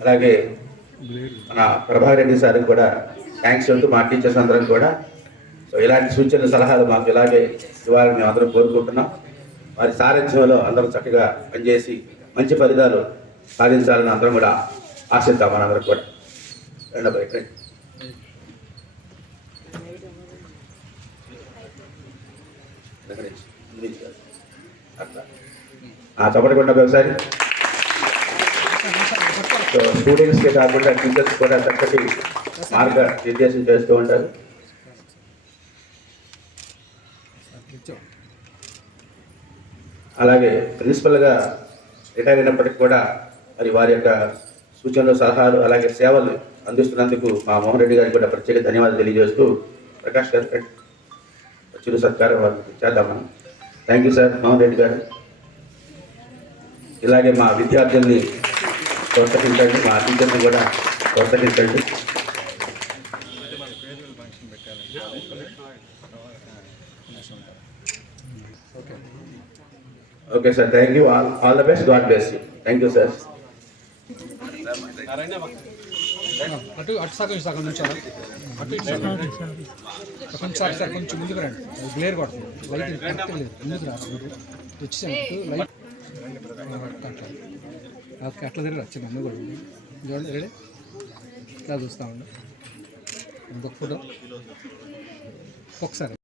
అలాగే మన ప్రభా రెడ్డి సార్కి కూడా థ్యాంక్స్ చెబుతూ మా టీచర్స్ అందరం కూడా. సో ఇలాంటి సూచనలు సలహాలు మాకు ఇలాగే ఇవ్వాలని మేము అందరం కోరుకుంటున్నాం. వారి సారథ్యంలో అందరం చక్కగా పనిచేసి మంచి ఫలితాలు సాధించాలని అందరం కూడా ఆశిద్దాం మనందరం కూడా. రెండవ అబ్బాయి, చప్పటి కొండ అట్లా. ఒకసారి. స్టూడెంట్స్కి కాకుండా టీచర్స్ కూడా చక్కటి మార్గ నిర్దేశం చేస్తూ ఉంటారు. అలాగే ప్రిన్సిపల్గా రిటైర్ అయినప్పటికీ కూడా మరి వారి యొక్క సూచనలు సలహాలు అలాగే సేవలు అందిస్తున్నందుకు మా మోహన్ రెడ్డి గారికి కూడా ప్రత్యేక ధన్యవాదాలు తెలియజేస్తూ ప్రకాష్ గారు చిరు సత్కారం వారికి చేద్దామని thank you sir Mohan Reddy గారు. ఇలాగే మా విద్యార్థుల్ని ప్రోత్సహించండి మా టీచర్ని కూడా ప్రోత్సహించండి okay sir thank you all all the best God bless you thank you sir అటు అటు సగం సగం నుంచి అటు కొంచెం సార్ సార్ కొంచెం ముందుకు రండి గ్లేర్ కొడుతుంది లైట్ కరెక్ట్ లేదు ముందుకు రాదు వచ్చేసాను లైట్ అట్లా ఓకే అట్లా తిరగరా వచ్చింది ముందు కూడా చూడండి. రెడీ? ఇట్లా చూస్తూ ఉండు. ఇంకొక ఫోటో. ఒకసారి